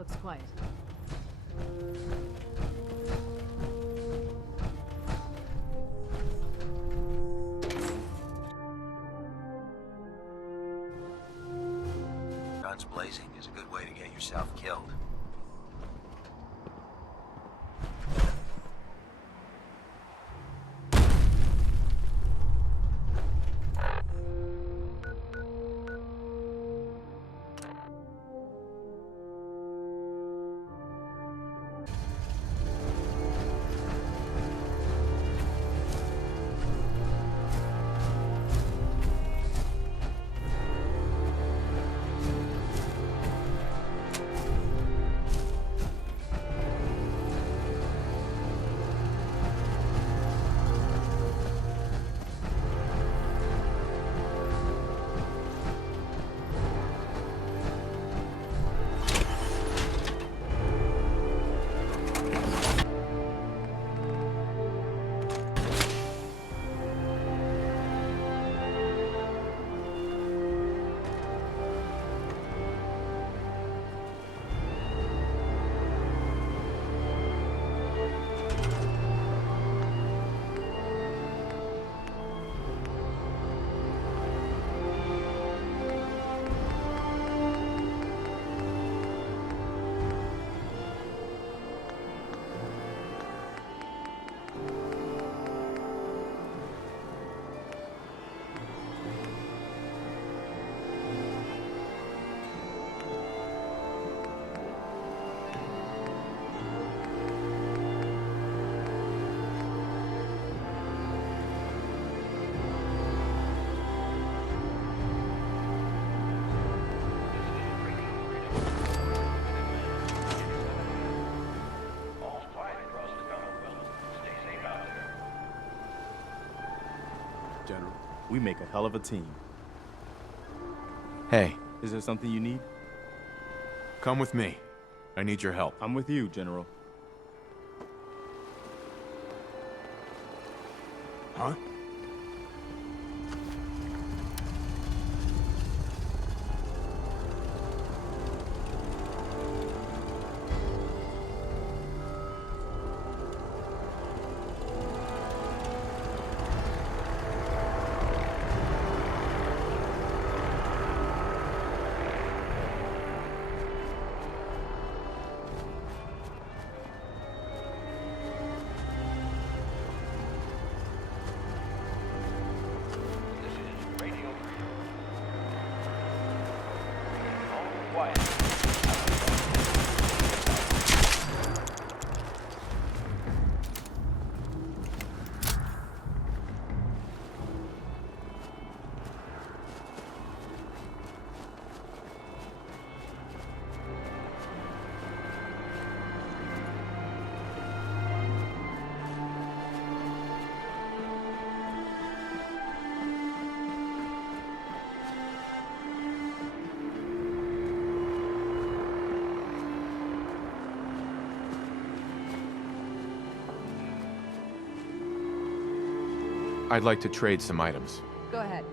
Looks quiet. Guns blazing is a good way to get yourself killed. All's quiet across the Commonwealth. Stay safe out there. General, we make a hell of a team. Hey, Is there something you need? come with me. I need your help. I'm with you, General. Huh? This is Radio Freedom. All quiet. I'd like to trade some items. Go ahead.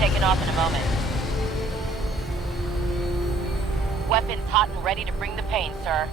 taking off in a moment. Weapons hot and ready to bring the pain, sir.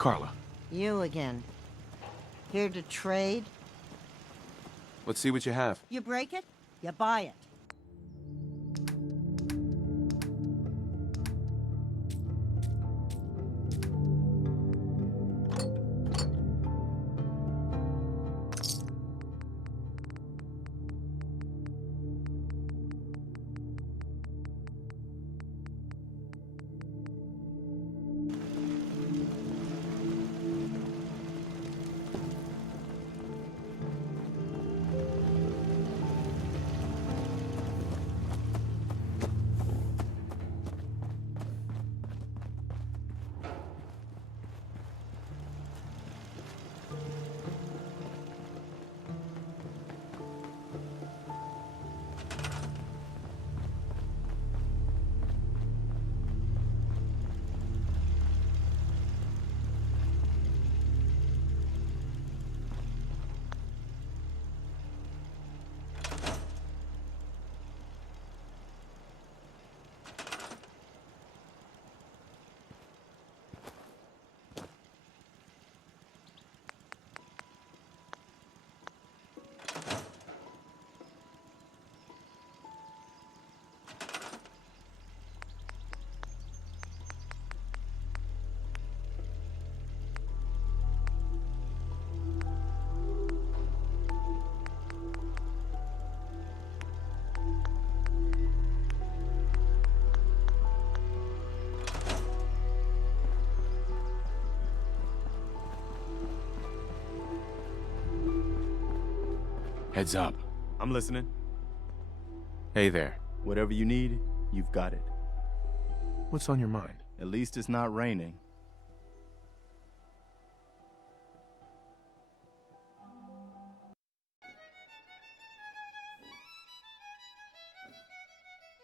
Carla, You again. Here to trade? let's see what you have. You break it, you buy it. Heads up. I'm listening. Hey there. Whatever you need, you've got it. What's on your mind? At least it's not raining.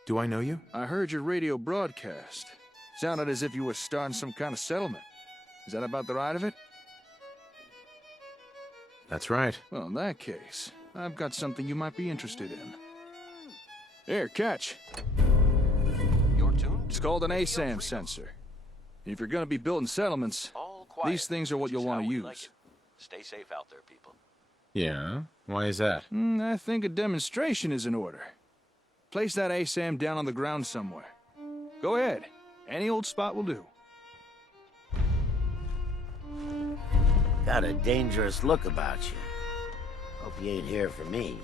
Do I know you? I heard your radio broadcast. Sounded as if you were starting some kind of settlement. Is that about the right of it? That's right. Well, in that case, I've got something you might be interested in. Here, catch. You're tuned? It's called an ASAM sensor. If you're gonna be building settlements, All quiet, these things are what which you'll is want how to we use. like it. Stay safe out there, people. Yeah? Why is that? I think a demonstration is in order. Place that ASAM down on the ground somewhere. Go ahead. Any old spot will do. Got a dangerous look about you. Hope you ain't here for me.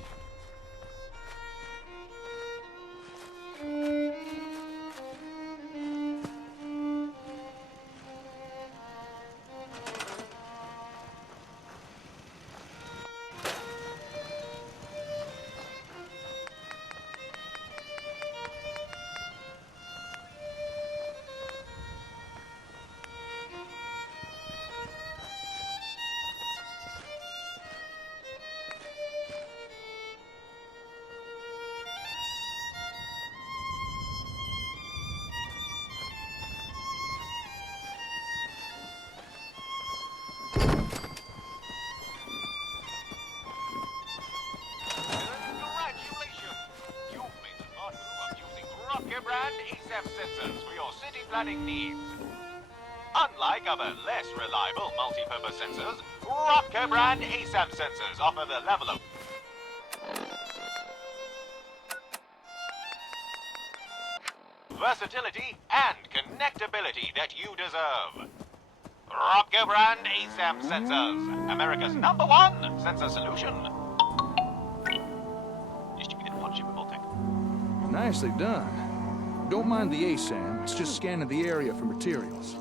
Congratulations! You've made the smart move of using Rocket brand ASAP sensors for your city planning needs. Unlike other less reliable multi-purpose sensors, Rocket brand ASAP sensors offer the level of versatility and connectability that you deserve. Rocket brand ASAP sensors, America's #1 sensor solution. Nicely done. Don't mind the ASAM. It's just scanning the area for materials.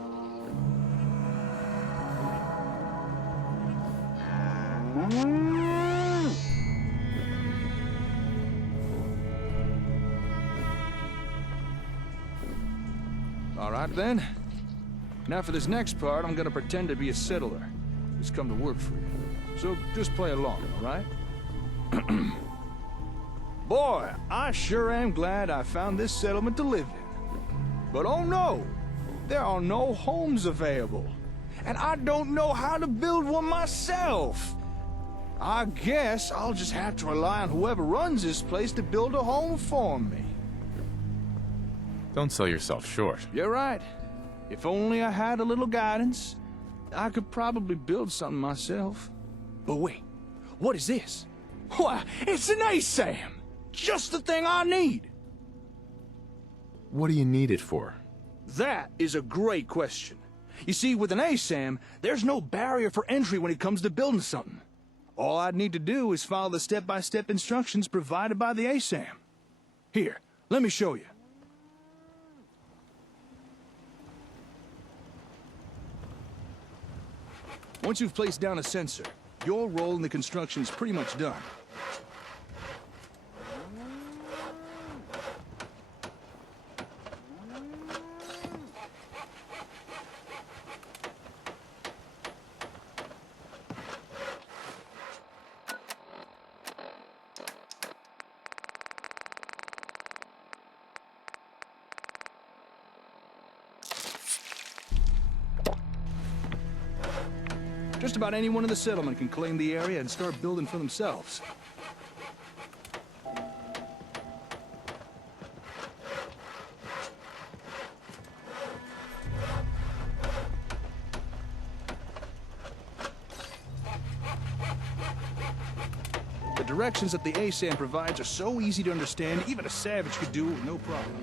All right, then. Now for this next part, I'm gonna pretend to be a settler who's come to work for you. So just play along, all right? Boy, I sure am glad I found this settlement to live in. But oh no, there are no homes available. And I don't know how to build one myself. I guess I'll just have to rely on whoever runs this place to build a home for me. Don't sell yourself short. You're right. If only I had a little guidance. I could probably build something myself. But wait, what is this? Why, it's an ASAM! Just the thing I need! What do you need it for? That is a great question. You see, with an ASAM, there's no barrier for entry when it comes to building something. All I'd need to do is follow the step-by-step instructions provided by the ASAM. Here, let me show you. Once you've placed down a sensor, your role in the construction is pretty much done. Just about anyone in the settlement can claim the area and start building for themselves. The directions that the ASAM provides are so easy to understand, even a savage could do it with no problem.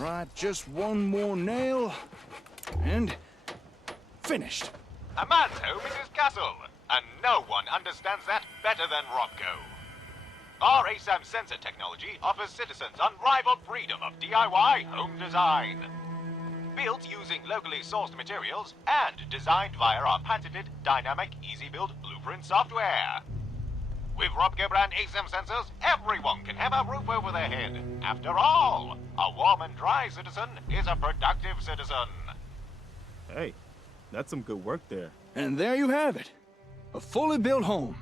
Right, just one more nail, and finished. A man's home is his castle, and no one understands that better than Robco. Our ASAM sensor technology offers citizens unrivaled freedom of DIY home design. Built using locally sourced materials and designed via our patented dynamic easy-build blueprint software. With Robco brand ASAM sensors, everyone can have a roof over their head. After all, a warm and dry citizen is a productive citizen. Hey, that's some good work there. And there you have it. A fully built home.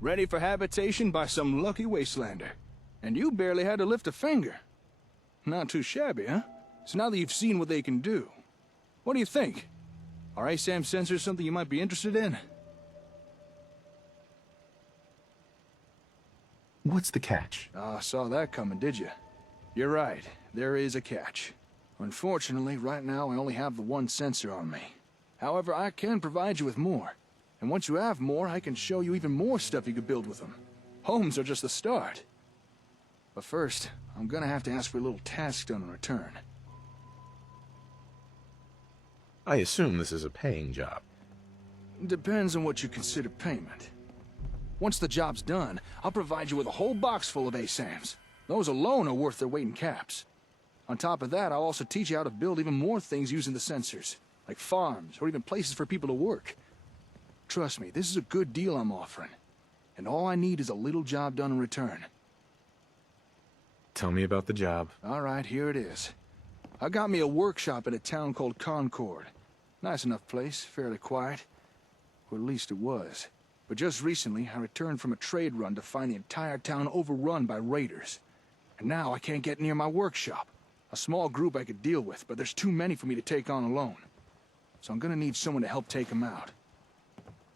Ready for habitation by some lucky wastelander. And you barely had to lift a finger. Not too shabby, huh? So now that you've seen what they can do, what do you think? Are ASAM sensors something you might be interested in? What's the catch? Ah, saw that coming, did you? You're right, there is a catch. Unfortunately, right now I only have the one sensor on me. However, I can provide you with more. And once you have more, I can show you even more stuff you could build with them. Homes are just the start. But first, I'm gonna have to ask for a little task done in return. I assume this is a paying job. Depends on what you consider payment. Once the job's done, I'll provide you with a whole box full of ASAMs. Those alone are worth their weight in caps. On top of that, I'll also teach you how to build even more things using the sensors, like farms or even places for people to work. Trust me, this is a good deal I'm offering. And all I need is a little job done in return. Tell me about the job. All right, here it is. I got me a workshop in a town called Concord. Nice enough place, fairly quiet. Or at least it was. But just recently, I returned from a trade run to find the entire town overrun by raiders. And now I can't get near my workshop. A small group I could deal with, but there's too many for me to take on alone. So I'm gonna need someone to help take them out.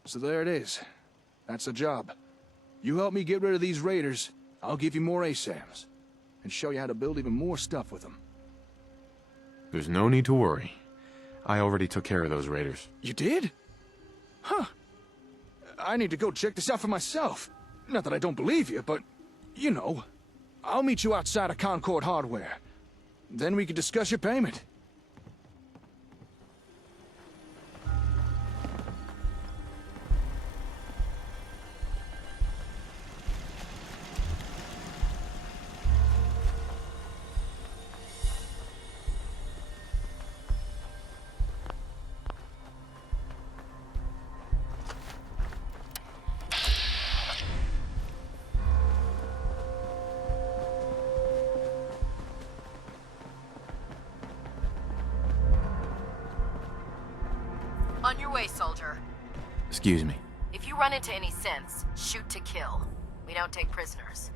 So there it is. That's the job. You help me get rid of these raiders, I'll give you more ASAMs. And show you how to build even more stuff with them. There's no need to worry. I already took care of those raiders. You did? Huh. I need to go check this out for myself. Not that I don't believe you, but, you know. I'll meet you outside of Concord Hardware. Then we can discuss your payment. On your way, soldier. Excuse me. If you run into any sense, shoot to kill. We don't take prisoners.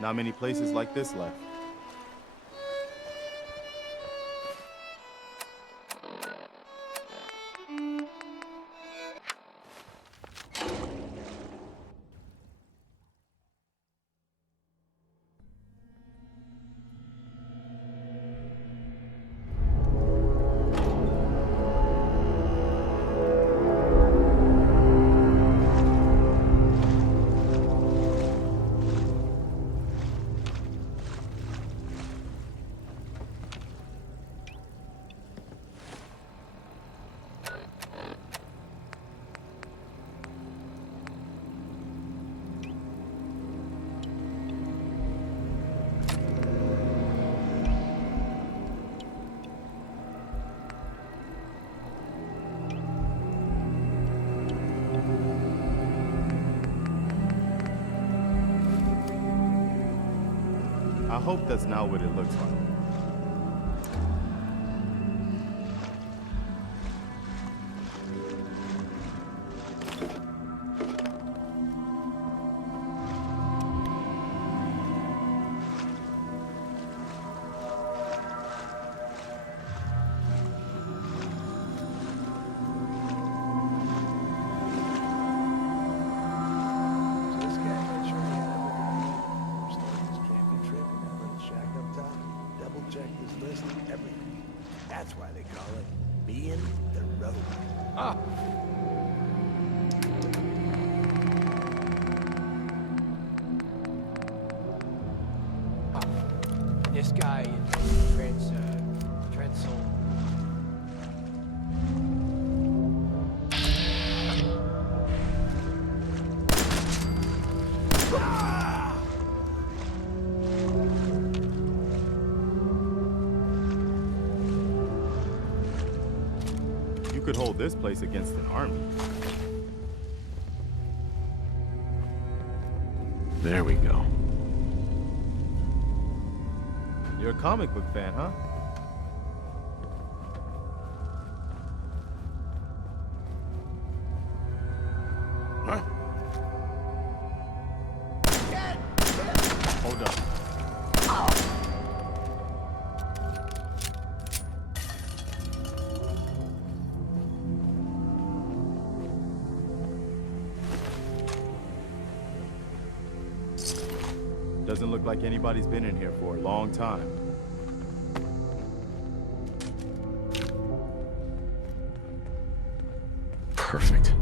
Not many places like this left. I hope that's not what it looks like. That's why they call it being the road. Ah. This guy is Trenzel. You could hold this place against an army. There we go. You're a comic book fan, huh? Huh? Hold up. Doesn't look like anybody's been in here for a long time. Perfect.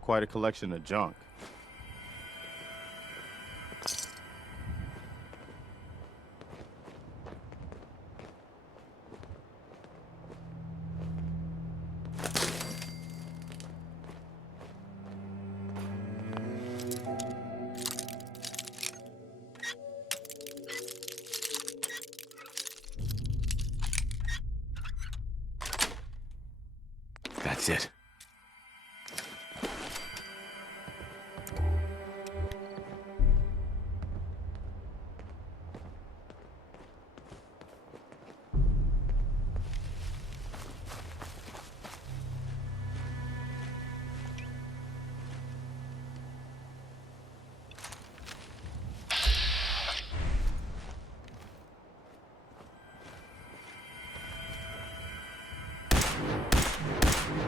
Quite a collection of junk. That's it.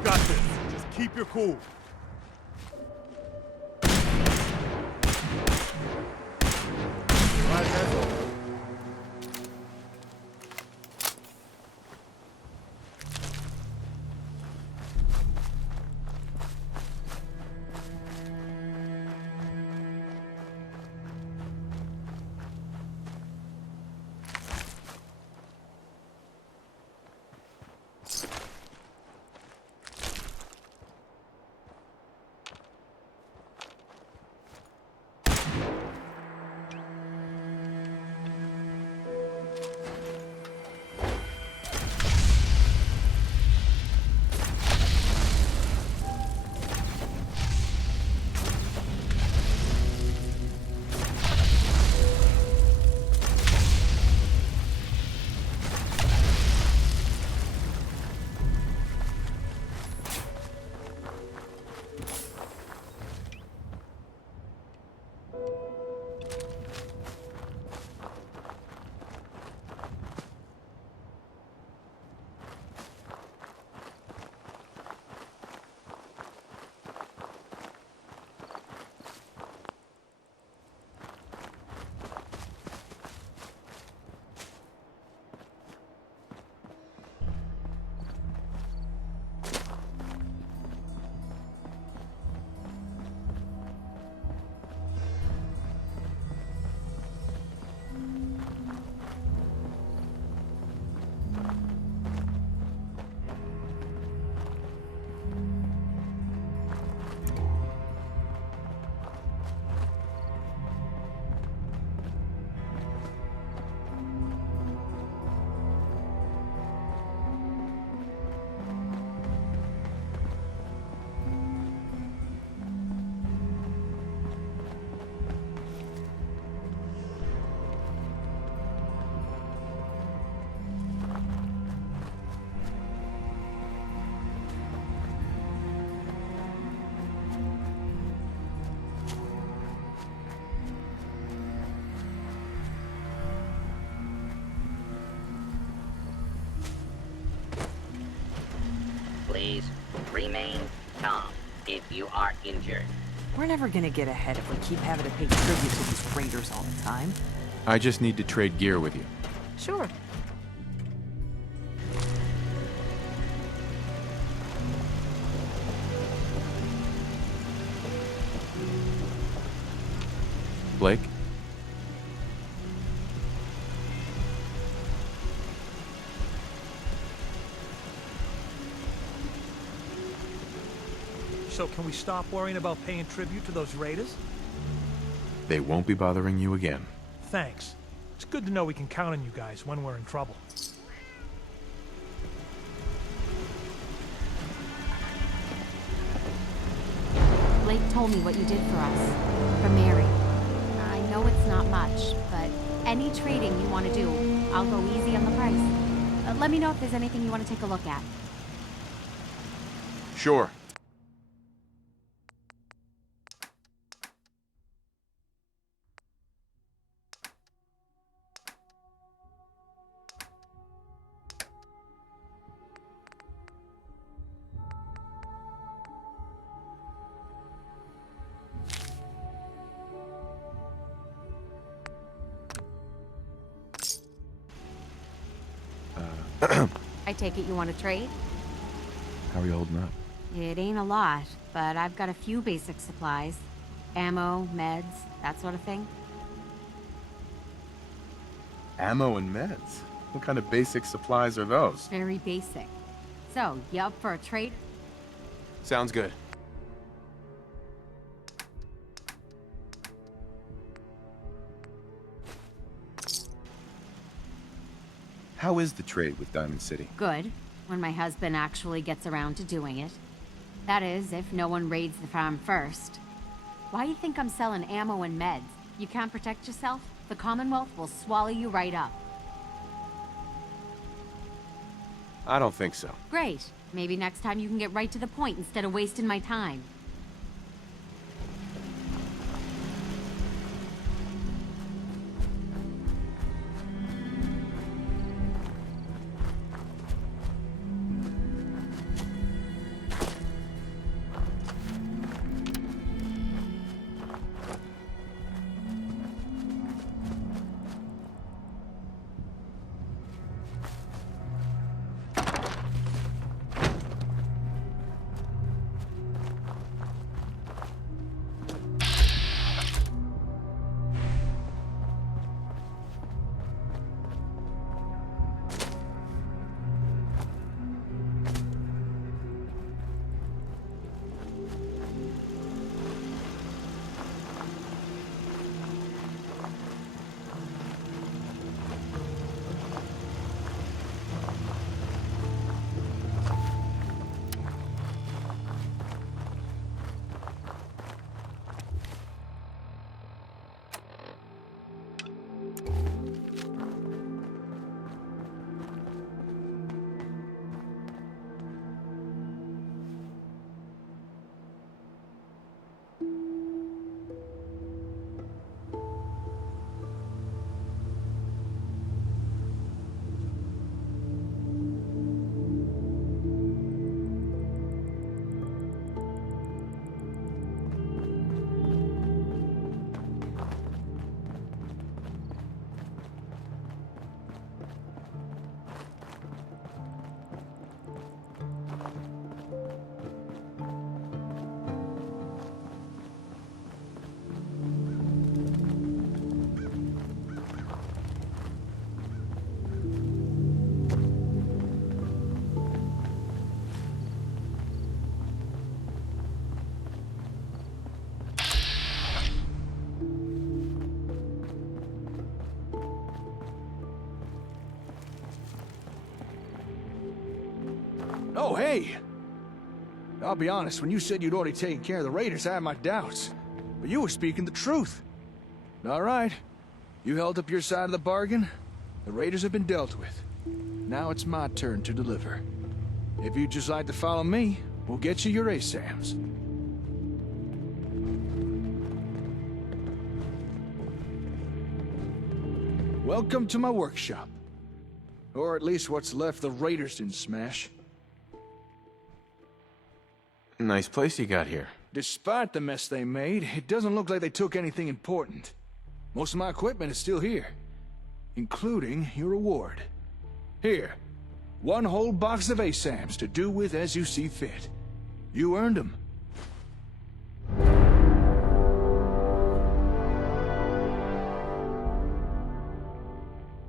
Got this. Just keep your cool. Right, that's all. please. Remain calm if you are injured. We're never gonna get ahead if we keep having to pay tribute to these raiders all the time. I just need to trade gear with you. Sure. Blake? So can we stop worrying about paying tribute to those raiders? They won't be bothering you again. Thanks. It's good to know we can count on you guys when we're in trouble. Blake told me what you did for us. For Mary. I know it's not much, but any trading you want to do, I'll go easy on the price. Let me know if there's anything you want to take a look at. Sure. I take it you want to trade? How are you holding up? It ain't a lot, but I've got a few basic supplies. Ammo, meds, that sort of thing. Ammo and meds? What kind of basic supplies are those? Very basic. So, you up for a trade? Sounds good. How is the trade with Diamond City? Good, when my husband actually gets around to doing it. That is, if no one raids the farm first. Why you think I'm selling ammo and meds? You can't protect yourself? The Commonwealth will swallow you right up. I don't think so. Great. Maybe next time you can get right to the point instead of wasting my time. Oh, hey! I'll be honest, when you said you'd already taken care of the raiders, I had my doubts. But you were speaking the truth. All right. You held up your side of the bargain. The raiders have been dealt with. Now it's my turn to deliver. If you'd just like to follow me, we'll get you your ASAMs. Welcome to my workshop. Or at least what's left the raiders didn't smash. Nice place you got here. Despite the mess they made, it doesn't look like they took anything important. Most of my equipment is still here, including your reward. Here, one whole box of ASAMs to do with as you see fit. You earned them.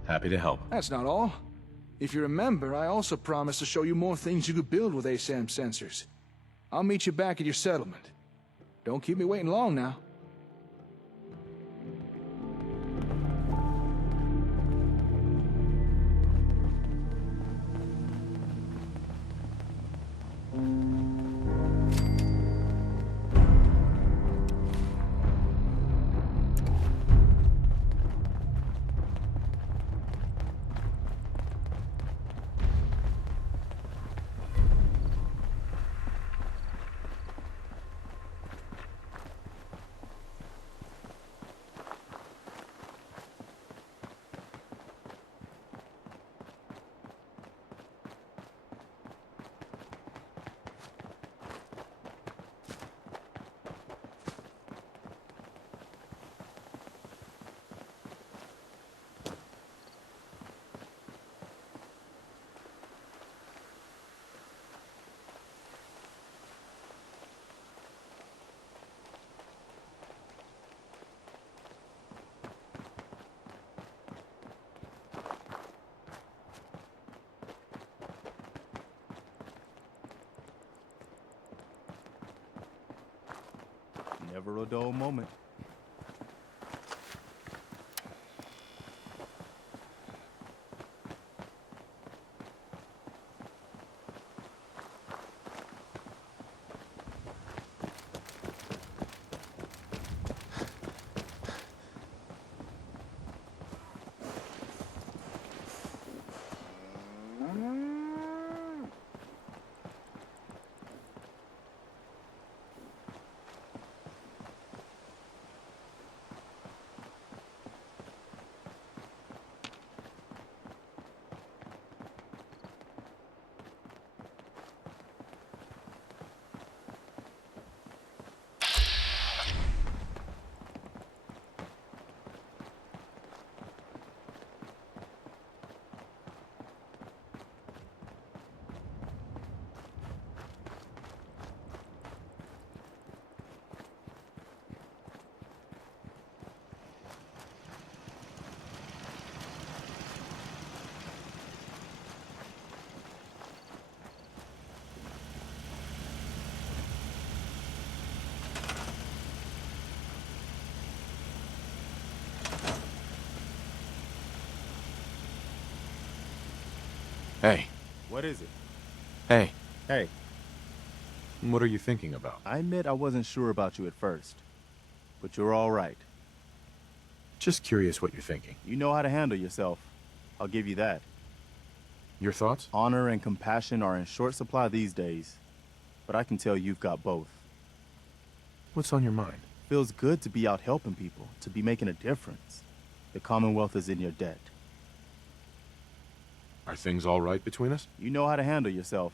Happy to help. That's not all. If you remember, I also promised to show you more things you could build with ASAM sensors. I'll meet you back at your settlement. Don't keep me waiting long now. Never a dull moment. Hey. What is it? Hey. Hey. What are you thinking about? I admit I wasn't sure about you at first, but you're all right. Just curious what you're thinking. You know how to handle yourself. I'll give you that. Your thoughts? Honor and compassion are in short supply these days, but I can tell you've got both. What's on your mind? Feels good to be out helping people, to be making a difference. The Commonwealth is in your debt. Are things all right between us? You know how to handle yourself.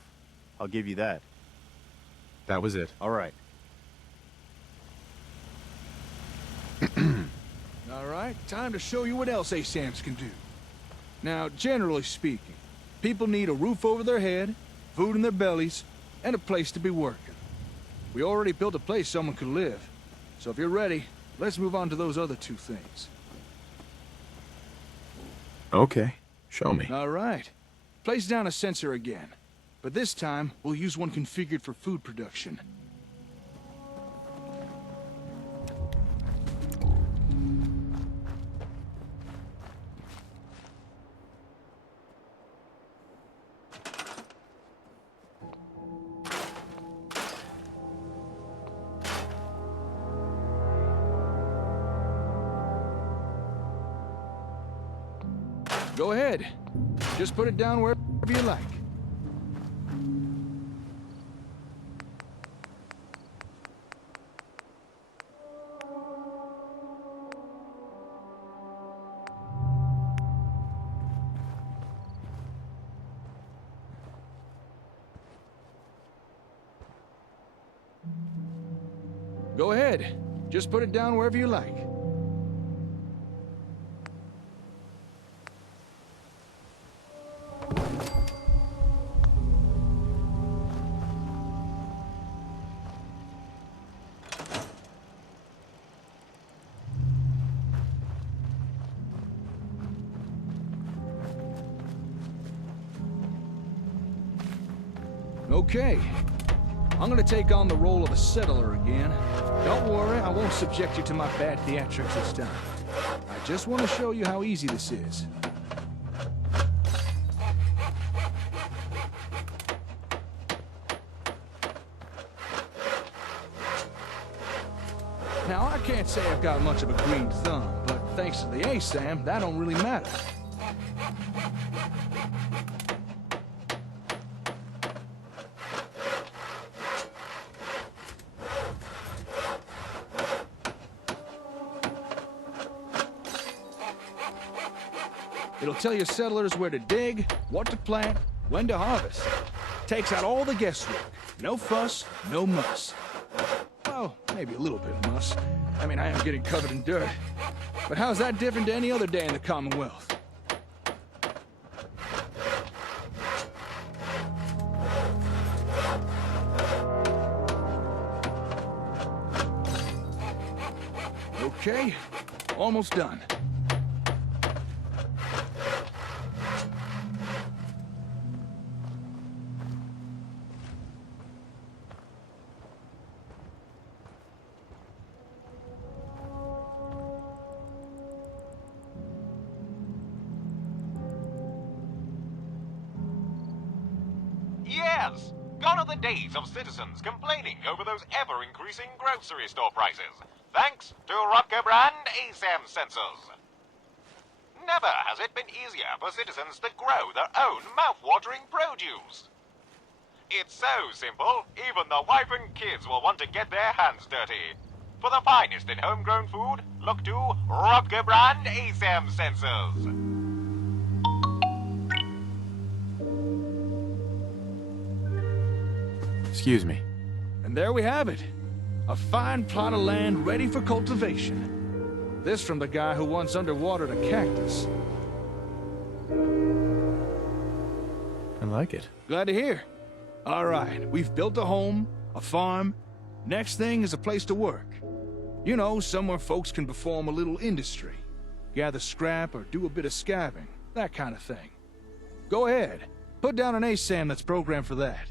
I'll give you that. That was it. All right. All right, time to show you what else ASAMs can do. Now, generally speaking, people need a roof over their head, food in their bellies, and a place to be working. We already built a place someone could live. So if you're ready, let's move on to those other two things. Okay, show me. All right. Place down a sensor again. But this time, we'll use one configured for food production. Go ahead. Just put it down wherever you like. Go ahead. Just put it down wherever you like. Okay. I'm gonna take on the role of a settler again. Don't worry, I won't subject you to my bad theatrics this time. I just want to show you how easy this is. Now, I can't say I've got much of a green thumb, but thanks to the ASAM, that don't really matter. It'll tell your settlers where to dig, what to plant, when to harvest. Takes out all the guesswork. No fuss, no muss. Well, maybe a little bit of muss. I mean, I am getting covered in dirt. But how's that different to any other day in the Commonwealth? Okay, almost done. Yes! Gone are the days of citizens complaining over those ever-increasing grocery store prices, thanks to Rutger brand ASAM sensors. Never has it been easier for citizens to grow their own mouth-watering produce. It's so simple, even the wife and kids will want to get their hands dirty. For the finest in homegrown food, look to Rutger brand ASAM sensors. Excuse me. And there we have it. A fine plot of land ready for cultivation. This from the guy who once underwatered a cactus. I like it. Glad to hear. All right, we've built a home, a farm. Next thing is a place to work. You know, somewhere folks can perform a little industry. Gather scrap or do a bit of scavenging, that kind of thing. Go ahead. Put down an ASAM that's programmed for that.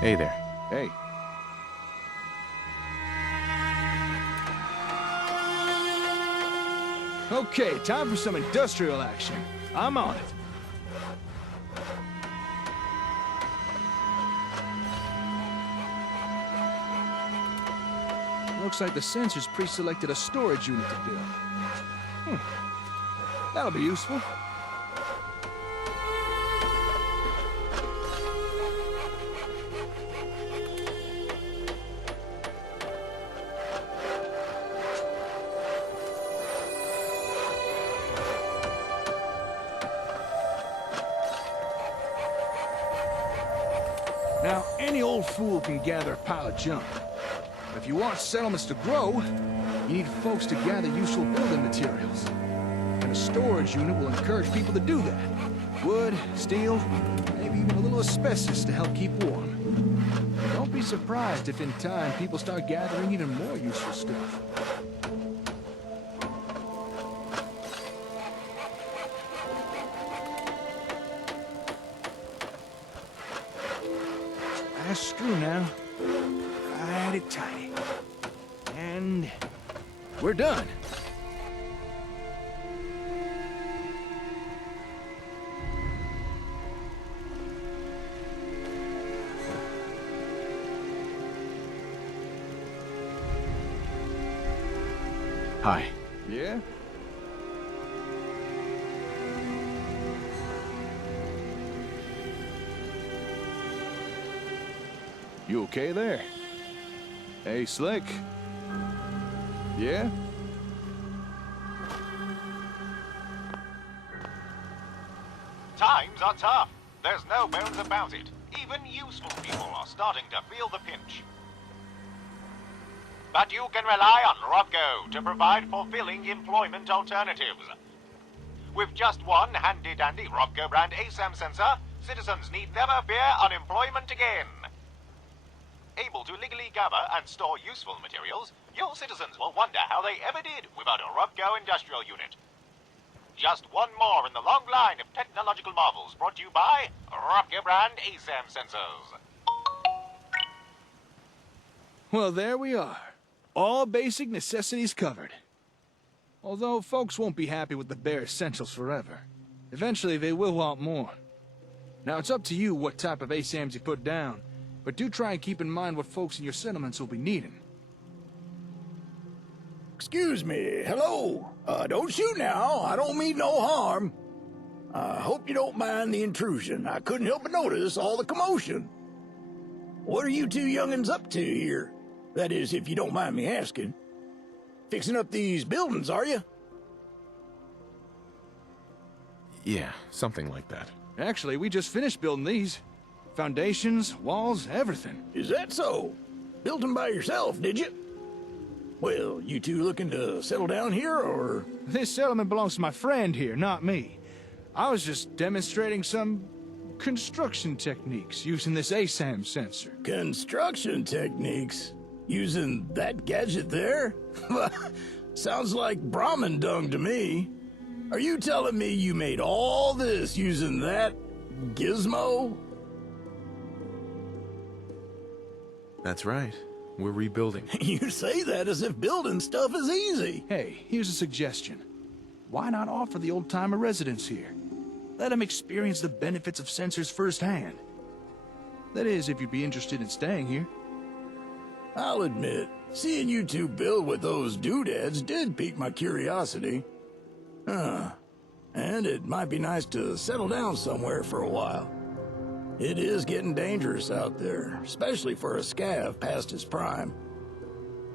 Hey there. Hey. Okay, time for some industrial action. I'm on it. Looks like the sensors pre-selected a storage unit to build. That'll be useful. Now, any old fool can gather a pile of junk. But if you want settlements to grow, you need folks to gather useful building materials. And a storage unit will encourage people to do that. Wood, steel, maybe even a little asbestos to help keep warm. Don't be surprised if in time people start gathering even more useful stuff. Last screw now. Righty tighty. And we're done. Hi. Yeah? You okay there? Hey, Slick. Yeah? Times are tough. There's no bones about it. Even useful people are starting to feel the pinch. But you can rely on Rocco to provide fulfilling employment alternatives. With just one handy-dandy Rocco brand ASAM sensor, citizens need never fear unemployment again. Able to legally gather and store useful materials, your citizens will wonder how they ever did without a Rocco industrial unit. Just one more in the long line of technological marvels brought to you by Rocco brand ASAM sensors. Well, there we are. All basic necessities covered. Although folks won't be happy with the bare essentials forever. Eventually they will want more. Now it's up to you what type of ASAMs you put down, but do try and keep in mind what folks in your settlements will be needing. Excuse me, hello. Don't shoot now, I don't mean no harm. I hope you don't mind the intrusion. I couldn't help but notice all the commotion. What are you two young'uns up to here? That is, if you don't mind me asking. Fixing up these buildings, are you? Yeah, something like that. Actually, we just finished building these. Foundations, walls, everything. Is that so? Built them by yourself, did you? Well, you two looking to settle down here, or...? This settlement belongs to my friend here, not me. I was just demonstrating some construction techniques using this ASAM sensor. Construction techniques? Using that gadget there? Sounds like Brahmin dung to me. Are you telling me you made all this using that gizmo? That's right. We're rebuilding. You say that as if building stuff is easy. Hey, here's a suggestion. Why not offer the old-timer residents here? Let them experience the benefits of sensors firsthand. That is, if you'd be interested in staying here. I'll admit, seeing you two build with those doodads did pique my curiosity. And it might be nice to settle down somewhere for a while. It is getting dangerous out there, especially for a scav past his prime.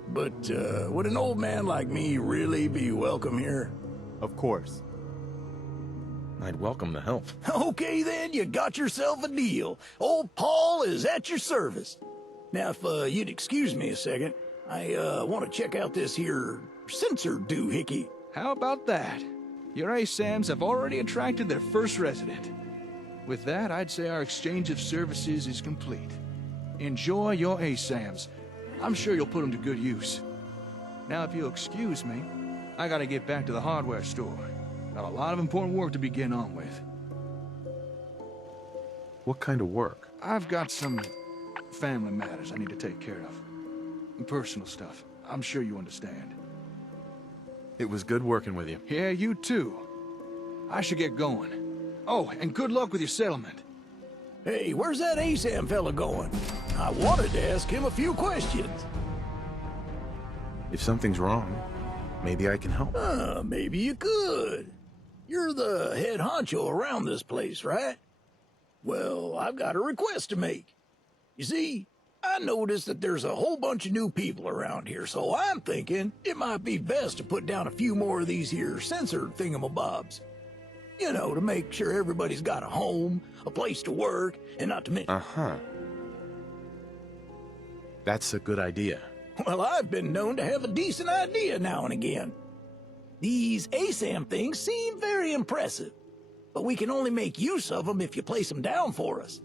But, would an old man like me really be welcome here? Of course. I'd welcome the help. Okay then, you got yourself a deal. Old Paul is at your service. Now, if you'd excuse me a second, I want to check out this here sensor doohickey. How about that? Your ASAMs have already attracted their first resident. With that, I'd say our exchange of services is complete. Enjoy your ASAMs. I'm sure you'll put them to good use. Now, if you'll excuse me, I gotta get back to the hardware store. Got a lot of important work to begin on with. What kind of work? I've got some family matters I need to take care of. Personal stuff. I'm sure you understand. It was good working with you. Yeah, you too. I should get going. Oh, and good luck with your settlement. Hey, where's that ASAM fella going? I wanted to ask him a few questions. If something's wrong, maybe I can help. Maybe you could. You're the head honcho around this place, right? Well, I've got a request to make. You see, I noticed that there's a whole bunch of new people around here, so I'm thinking it might be best to put down a few more of these here sensor thingamabobs. You know, to make sure everybody's got a home, a place to work, and not to mention... That's a good idea. Well, I've been known to have a decent idea now and again. These ASAM things seem very impressive, but we can only make use of them if you place them down for us.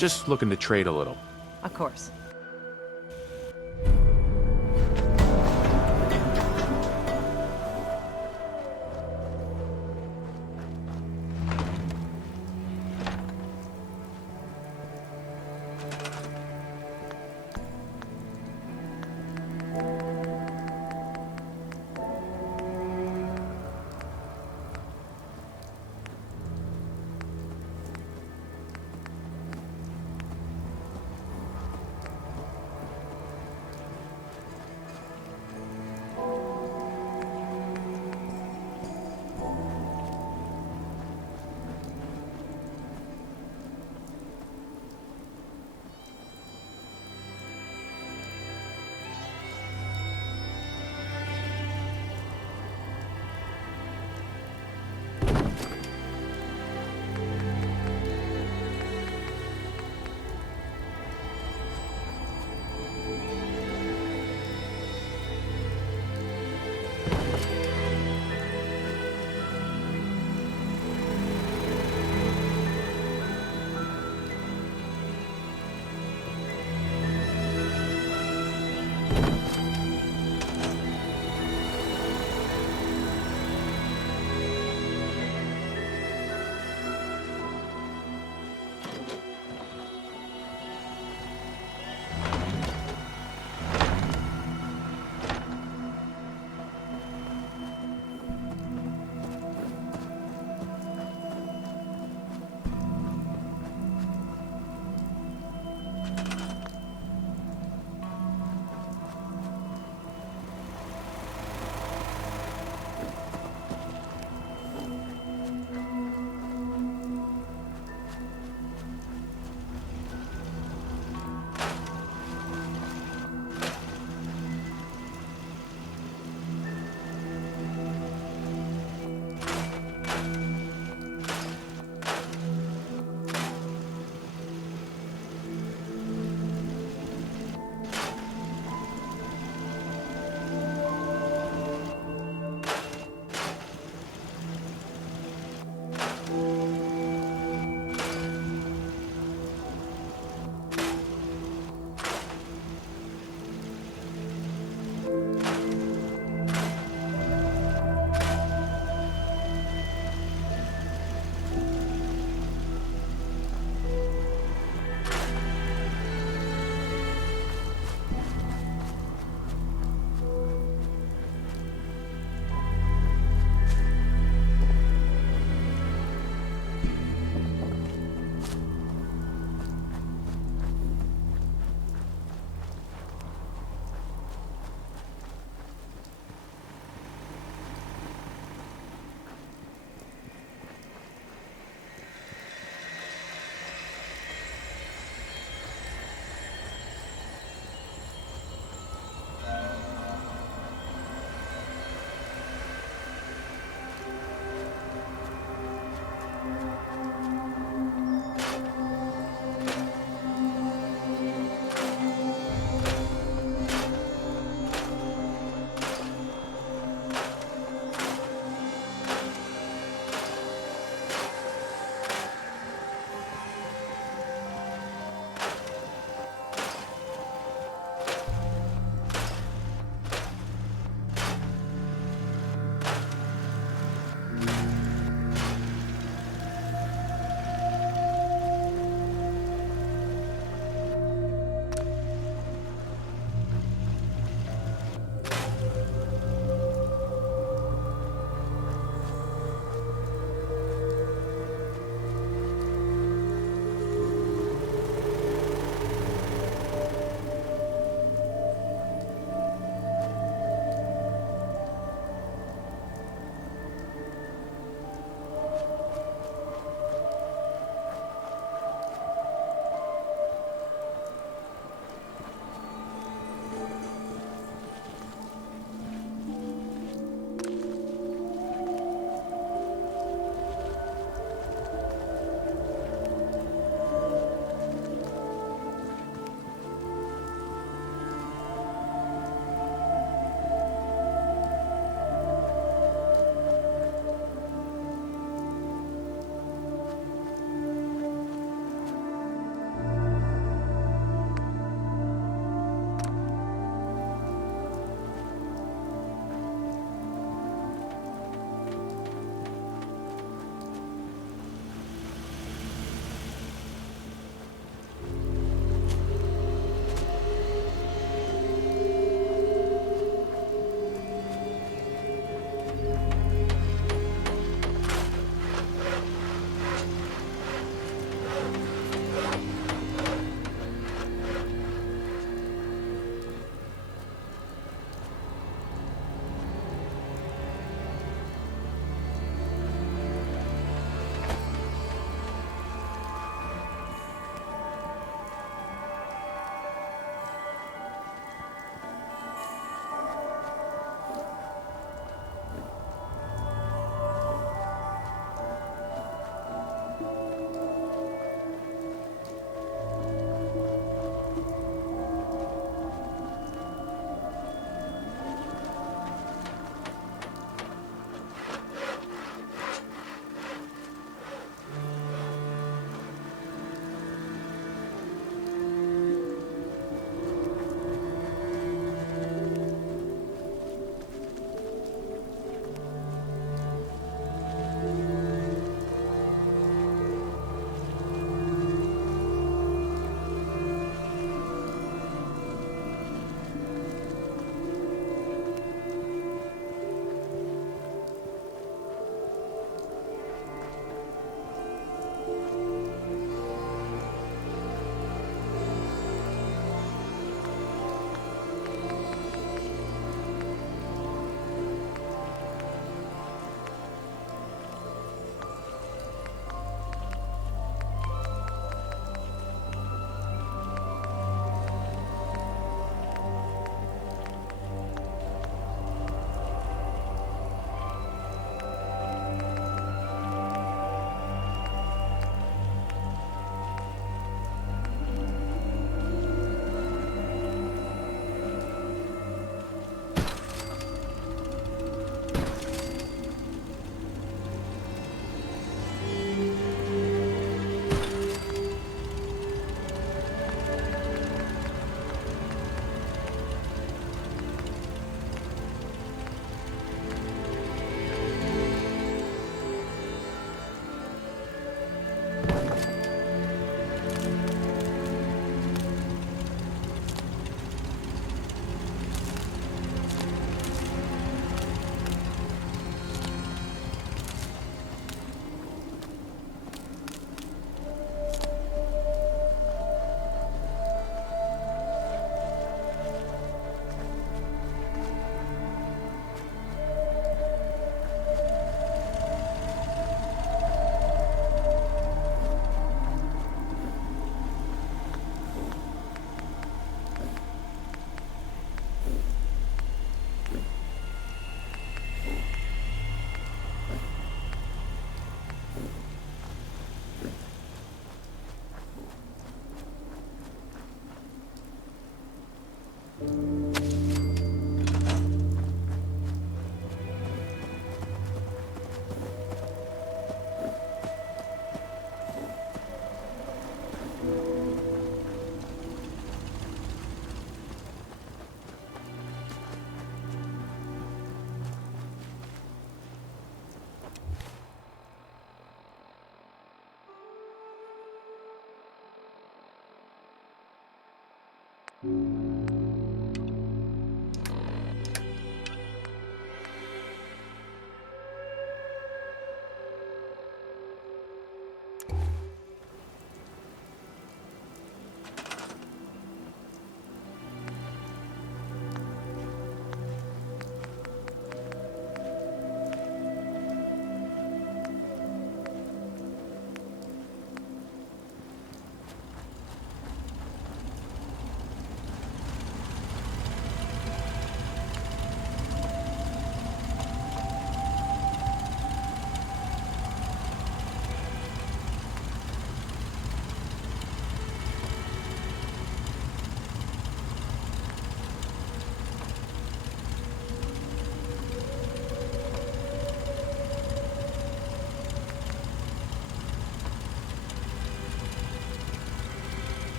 Just looking to trade a little. Of course.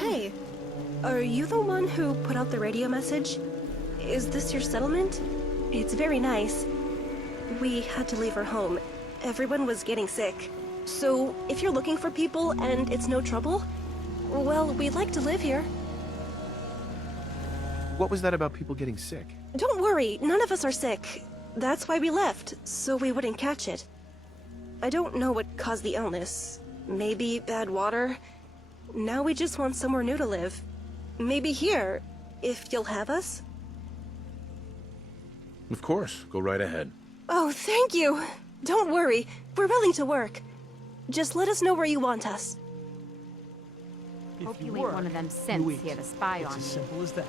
Hey. Are you the one who put out the radio message? Is this your settlement? It's very nice. We had to leave our home. Everyone was getting sick. So, if you're looking for people and it's no trouble, well, we'd like to live here. What was that about people getting sick? Don't worry, none of us are sick. That's why we left, so we wouldn't catch it. I don't know what caused the illness. Maybe bad water? Now we just want somewhere new to live. Maybe here, if you'll have us? Of course, go right ahead. Oh, thank you! Don't worry, we're willing to work. Just let us know where you want us. Hope you ain't one of them synths here to spy on It's as me. simple as that.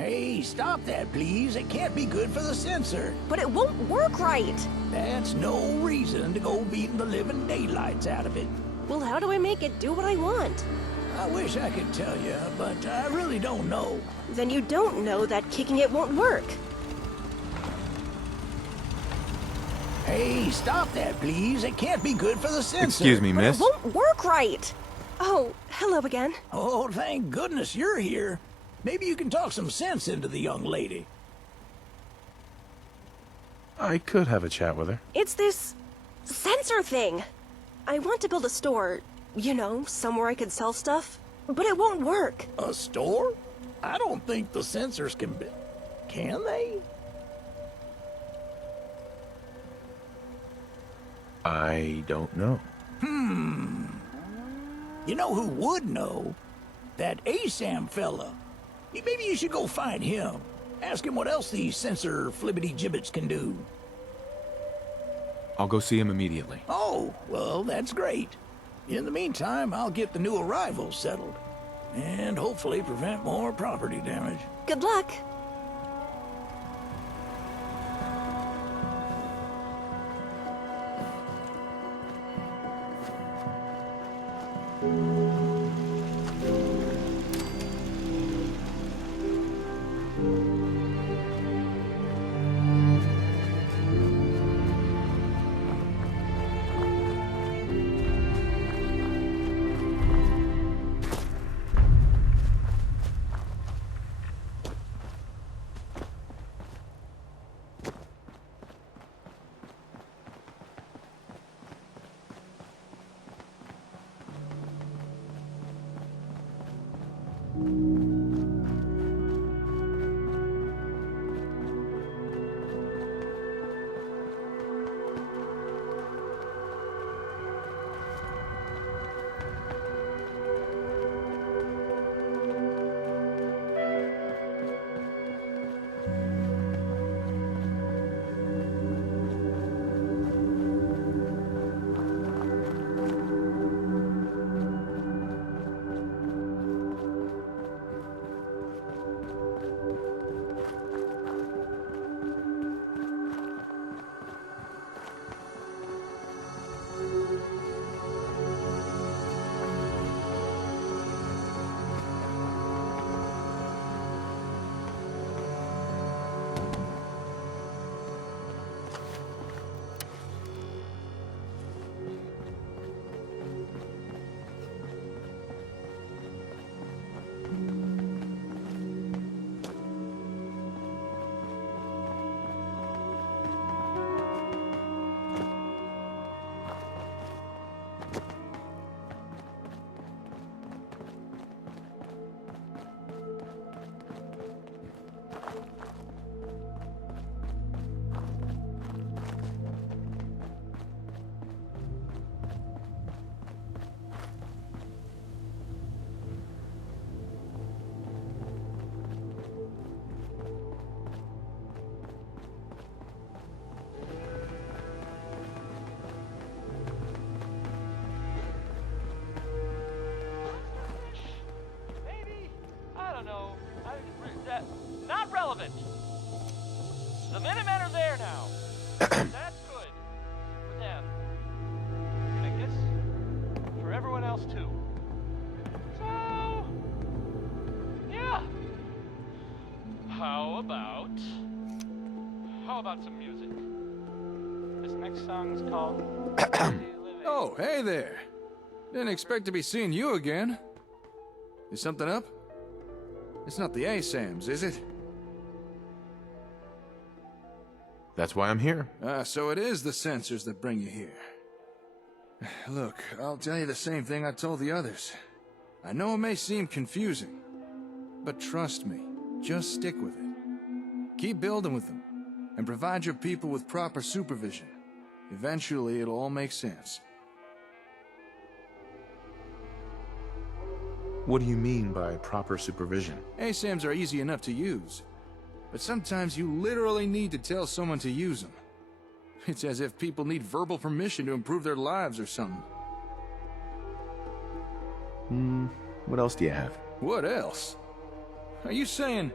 Hey, stop that, please. It can't be good for the sensor. But it won't work right. That's no reason to go beating the living daylights out of it. Well, how do I make it do what I want? I wish I could tell you, but I really don't know. Then you don't know that kicking it won't work. Hey, stop that, please. It can't be good for the sensor. Excuse me, miss. But it won't work right. Oh, hello again. Oh, thank goodness you're here. Maybe you can talk some sense into the young lady. I could have a chat with her. It's this sensor thing. I want to build a store, you know, somewhere I could sell stuff, but it won't work. A store? I don't think the sensors can be... Can they? I don't know. You know who would know? That ASAM fella. Maybe you should go find him. Ask him what else these sensor flibbity-gibbets can do. I'll go see him immediately. Oh, well, that's great. In the meantime, I'll get the new arrivals settled. And hopefully prevent more property damage. Good luck. irrelevant. The Minutemen are there now. That's good. For them. And I guess for everyone else too. So, yeah. How about some music? This next song's called Oh, hey there. Didn't expect to be seeing you again. Is something up? It's not the ASAMs, is it? That's why I'm here. So it is the sensors that bring you here. Look, I'll tell you the same thing I told the others. I know it may seem confusing, but trust me, just stick with it. Keep building with them, and provide your people with proper supervision. Eventually, it'll all make sense. What do you mean by proper supervision? ASAMs are easy enough to use, but sometimes you literally need to tell someone to use them. It's as if people need verbal permission to improve their lives or something. What else do you have? What else? Are you saying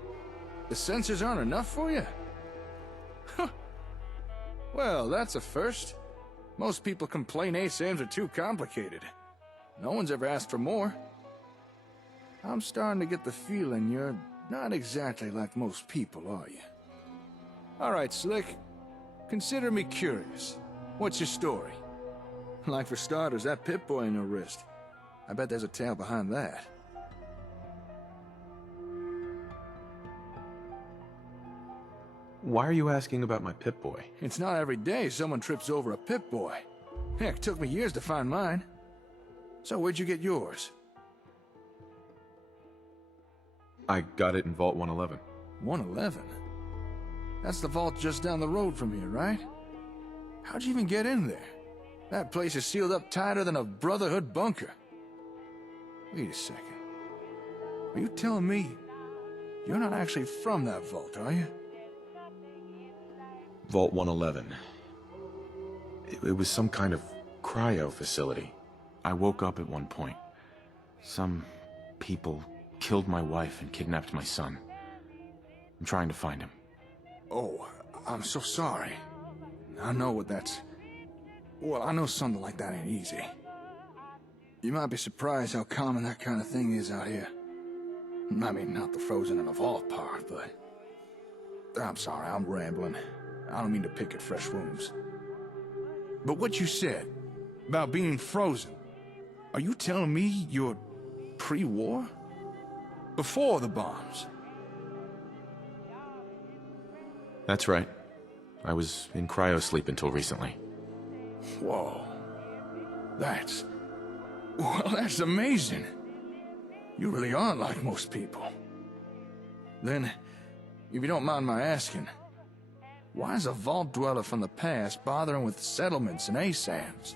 the sensors aren't enough for you? Huh. Well, that's a first. Most people complain ASAMs are too complicated. No one's ever asked for more. I'm starting to get the feeling you're not exactly like most people, are you? All right, Slick. Consider me curious. What's your story? Like for starters, that Pip-Boy on your wrist. I bet there's a tale behind that. Why are you asking about my Pip-Boy? It's not every day someone trips over a Pip-Boy. Heck, it took me years to find mine. So where'd you get yours? I got it in Vault 111. 111? That's the vault just down the road from here, right? How'd you even get in there? That place is sealed up tighter than a Brotherhood bunker. Wait a second. Are you telling me you're not actually from that vault, are you? Vault 111. It was some kind of cryo facility. I woke up at one point. Some people killed my wife and kidnapped my son. I'm trying to find him. Oh, I'm so sorry. I know what that's... Well, I know something like that ain't easy. You might be surprised how common that kind of thing is out here. I mean, not the frozen in a vault part, but... I'm sorry, I'm rambling. I don't mean to pick at fresh wounds. But what you said about being frozen, are you telling me you're pre-war? Before the bombs? That's right. I was in cryosleep until recently. Whoa. Well, that's amazing. You really aren't like most people. Then, if you don't mind my asking, why is a vault dweller from the past bothering with settlements and ASAMs?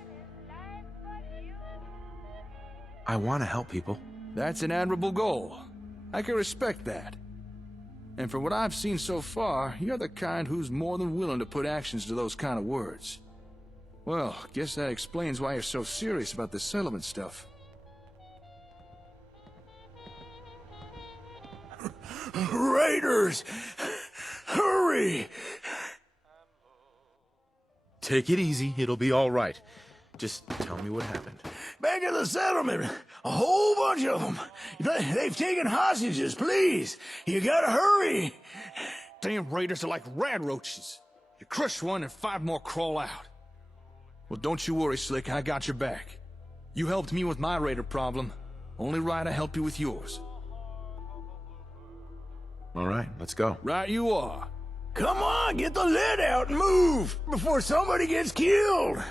I want to help people. That's an admirable goal. I can respect that. And from what I've seen so far, you're the kind who's more than willing to put actions to those kind of words. Well, guess that explains why you're so serious about this settlement stuff. Raiders! Hurry! Take it easy. It'll be all right. Just tell me what happened. Back at the settlement, a whole bunch of them. They've taken hostages, please. You gotta hurry. Damn raiders are like rad roaches. You crush one and 5 more crawl out. Well, don't you worry, Slick. I got your back. You helped me with my raider problem. Only right I help you with yours. All right, let's go. Right you are. Come on, get the lead out and move before somebody gets killed.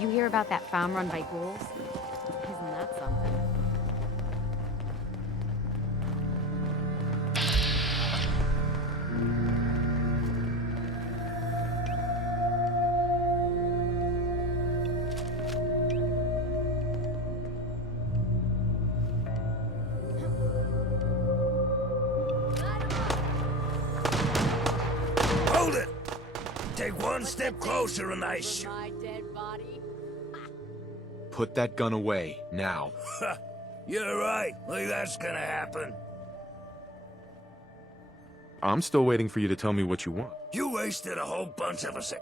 You hear about that farm run by ghouls? Isn't that something? Hold it! Take one step closer and I shoot. Put that gun away, now. You're right. Like that's gonna happen. I'm still waiting for you to tell me what you want. You wasted a whole bunch of us.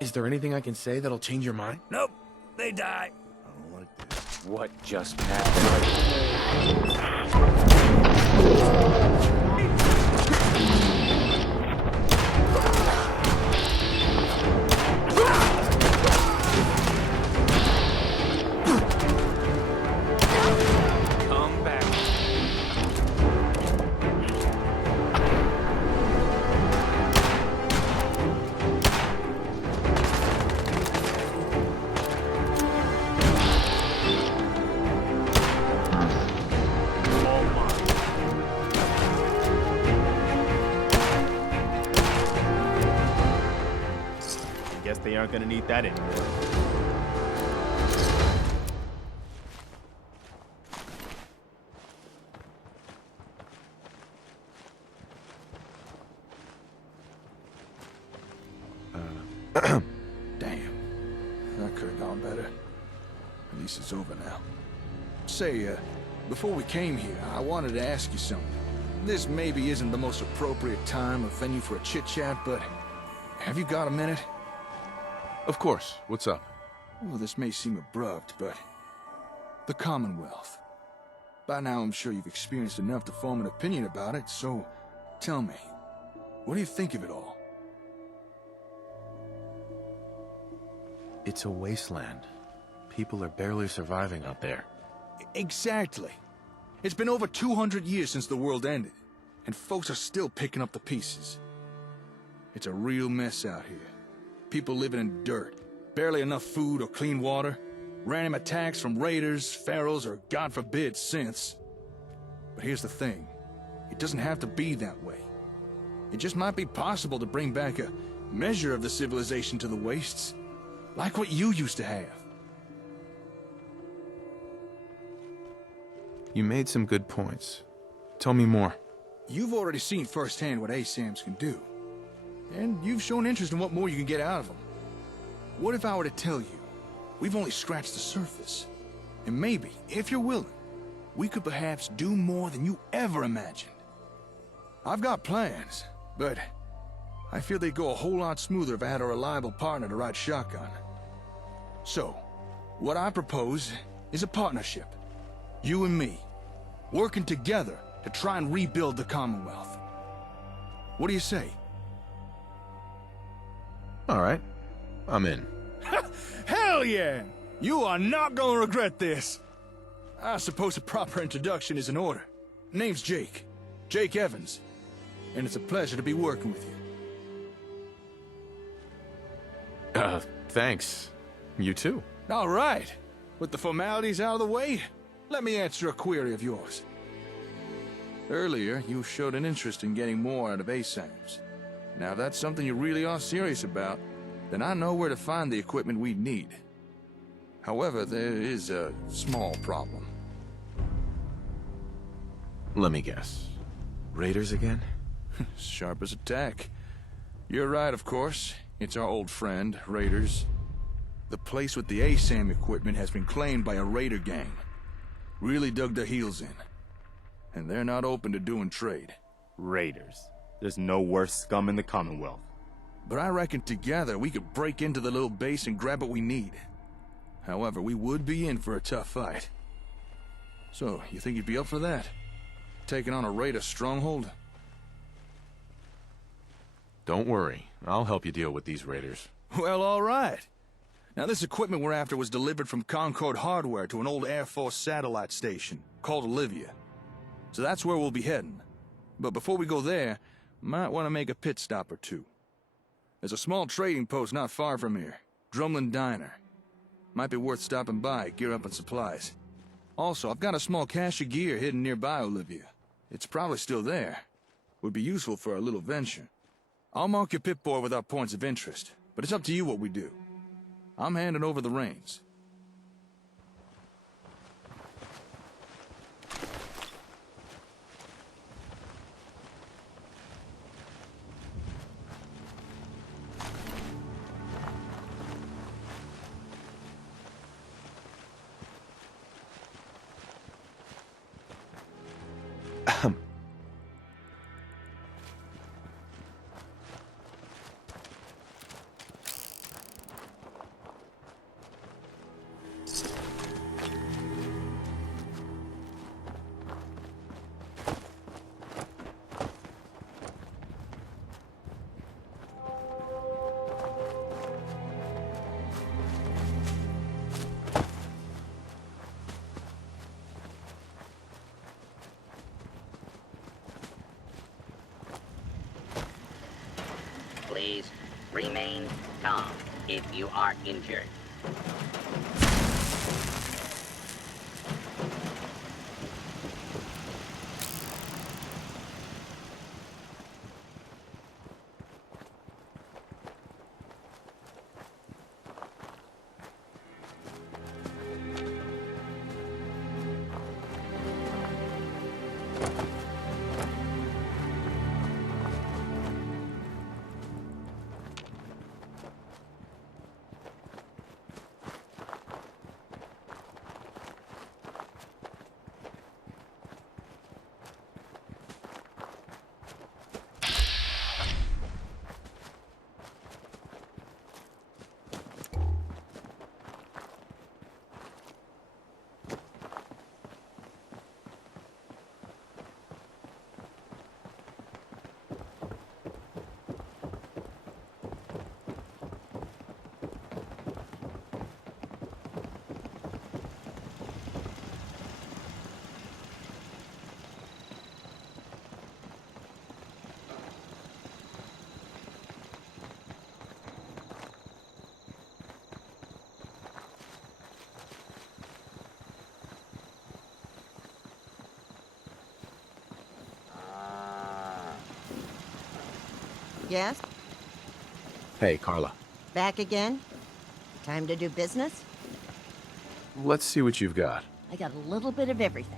Is there anything I can say that'll change your mind? Nope. They die. What just happened? Come back. Guess they aren't gonna need that anymore. Damn. That could have gone better. At least it's over now. Say, before we came here, I wanted to ask you something. This maybe isn't the most appropriate time or venue for a chit-chat, but have you got a minute? Of course. What's up? Well, this may seem abrupt, but the Commonwealth. By now, I'm sure you've experienced enough to form an opinion about it, so tell me, what do you think of it all? It's a wasteland. People are barely surviving out there. Exactly. It's been over 200 years since the world ended, and folks are still picking up the pieces. It's a real mess out here. People living in dirt, barely enough food or clean water, random attacks from raiders, pharaohs, or God forbid, synths. But here's the thing. It doesn't have to be that way. It just might be possible to bring back a measure of the civilization to the wastes, like what you used to have. You made some good points. Tell me more. You've already seen firsthand what ASAMs can do. And you've shown interest in what more you can get out of them. What if I were to tell you, we've only scratched the surface? And maybe, if you're willing, we could perhaps do more than you ever imagined. I've got plans, but I feel they'd go a whole lot smoother if I had a reliable partner to ride shotgun. So, what I propose is a partnership. You and me, working together to try and rebuild the Commonwealth. What do you say? All right. I'm in. Hell yeah! You are not gonna regret this. I suppose a proper introduction is in order. Name's Jake. Jake Evans. And it's a pleasure to be working with you. Thanks. You too. All right. With the formalities out of the way, let me answer a query of yours. Earlier, you showed an interest in getting more out of ASAMs. Now, if that's something you really are serious about, then I know where to find the equipment we need. However, there is a small problem. Let me guess. Raiders again? Sharp as a tack. You're right, of course. It's our old friend, Raiders. The place with the ASAM equipment has been claimed by a raider gang. Really dug their heels in. And they're not open to doing trade. Raiders. There's no worse scum in the Commonwealth. But I reckon together we could break into the little base and grab what we need. However, we would be in for a tough fight. So, you think you'd be up for that? Taking on a raider stronghold? Don't worry. I'll help you deal with these raiders. Well, all right. Now, this equipment we're after was delivered from Concord Hardware to an old Air Force satellite station called Olivia. So that's where we'll be heading. But before we go there, might want to make a pit stop or two. There's a small trading post not far from here. Drumlin Diner. Might be worth stopping by, gear up on supplies. Also, I've got a small cache of gear hidden nearby Olivia. It's probably still there. Would be useful for our little venture. I'll mark your Pip-Boy with our points of interest, but it's up to you what we do. I'm handing over the reins. Please remain calm if you are injured. Yes? Hey, Carla. Back again? Time to do business? Let's see what you've got. I got a little bit of everything.